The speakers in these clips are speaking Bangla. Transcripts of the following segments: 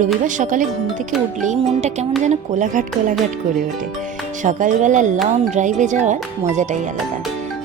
রবিবার সকালে ঘুম থেকে উঠলেই মনটা কেমন যেন কোলাঘাট কোলাঘাট করে ওঠে। সকালবেলা লং ড্রাইভে যাওয়ার মজাটাই আলাদা।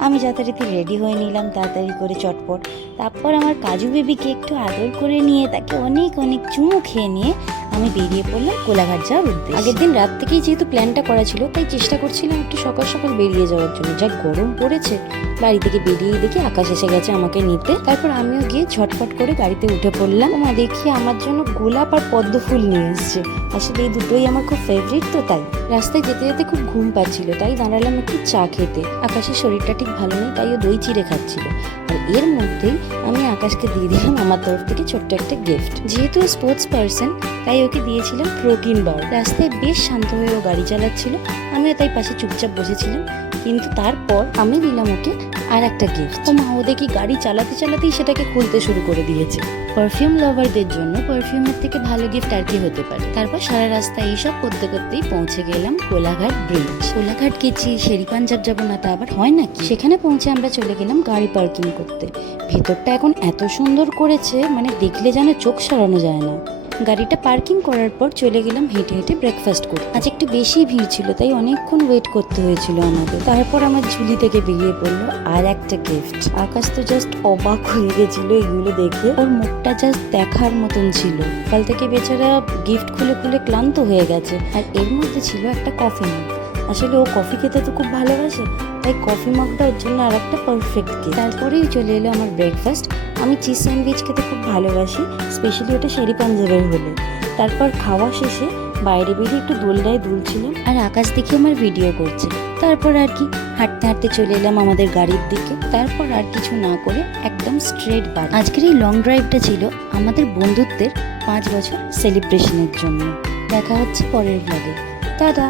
আমি যথারীতি রেডি হয়ে নিলাম তাড়াতাড়ি করে চটপট। তারপর আমার কাজু বেবিকে একটু আদর করে নিয়ে তাকে অনেক অনেক চুমু খেয়ে নিয়ে আমি বেরিয়ে পড়লাম কোলাঘাট যাওয়ার উদ্দেশ্যে। আগের দিন রাত থেকেই যেহেতু প্ল্যানটা করা ছিল, তাই চেষ্টা করছিলাম একটু সকাল সকাল বেরিয়ে যাওয়ার জন্য। যা গরম পড়েছে, বাড়ি থেকে বেরিয়ে দেখি আকাশ এসে গেছে আমাকে নিতে। তারপর আমিও গিয়ে ঝটফট করে গাড়িতে উঠে পড়লাম। দেখি আমার জন্য গোলাপ আর পদ্ম ফুল নিয়ে এসছে। আসলে এই দুটোই আমার খুব ফেভারিট, তো তাই রাস্তায় যেতে যেতে খুব ঘুম পাচ্ছিল, তাই দাঁড়ালাম একটু চা খেতে। আকাশের শরীরটা ঠিক ভালো নেই, তাই ও দই চিড়ে খাচ্ছিল। আর এর মধ্যেই আমি আকাশকে দিয়ে দিলাম আমার তরফ থেকে ছোট্ট একটা গিফট। যেহেতু স্পোর্টস পার্সন, তাই ওকে দিয়েছিলাম প্রোটিন বার। রাস্তায় বেশ শান্ত হয়ে ও গাড়ি চালাচ্ছিল, আমিও তাই পাশে চুপচাপ বসেছিলাম। কিন্তু তারপর আমি দিলাম ওকে আর একটা গিফট। তো মা ও দেখি গাড়ি চালাতে চালাতেই সেটাকে খুলতে শুরু করে দিয়েছে। পারফিউম লাভারদের জন্য পারফিউমের থেকে ভালো গিফট আর কি হতে পারে। তারপর সারা রাস্তা এইসব করতে করতেই পৌঁছে গেলাম কোলাঘাট ব্রিজ। কোলাঘাট গেছি, শেরি পাঞ্জাব যাবো না তা আবার হয় নাকি? সেখানে পৌঁছে আমরা চলে গেলাম গাড়ি পার্কিং করতে। ভেতরটা এখন এত সুন্দর করেছে, দেখলে যেন চোখ সরানো যায় না। গাড়িটা পার্কিং করার পর চলে গেলাম হেঁটে হেঁটে ব্রেকফাস্ট করতে। আজ একটু বেশি ভিড় ছিল, তাই অনেকক্ষণ ওয়েট করতে হয়েছিল আমাদের। তারপর আমার ঝুলি থেকে বেরিয়ে পড়লো আর একটা গিফট। আকাশ তো জাস্ট অবাক হয়ে গেছিল এগুলো দেখে। ওর মুখটা জাস্ট দেখার মতন ছিল। কাল থেকে বেচারা গিফট খুলে খুলে ক্লান্ত হয়ে গেছে। আর এর মধ্যে ছিল একটা কফি মগ। আসলে ও কফি খেতে তো খুব ভালোবাসে, তাই কফি মগটা ওর জন্য আর একটা পারফেক্ট গিফট। তারপরেই চলে এলো আমার ব্রেকফাস্ট। আমি চিজ স্যান্ডউইচ খেতে খুব ভালোবাসি, স্পেশালি ওটা শেরি পাঞ্জাবের হলে। তারপর খাওয়া শেষে বাইরে বেরিয়ে একটু দোলনায় দুলছিলাম আর আকাশ দেখে আমার ভিডিও করছে। তারপর আর কি হাঁটতে হাঁটতে চলে এলাম আমাদের গাড়ির দিকে। তারপর আর কিছু না করে একদম স্ট্রেট বাড়ি। আজকের এই লং ড্রাইভটা ছিল আমাদের বন্ধুত্বের 5 বছর সেলিব্রেশনের জন্য। দেখা হচ্ছে পরের ব্লগে। টাটা।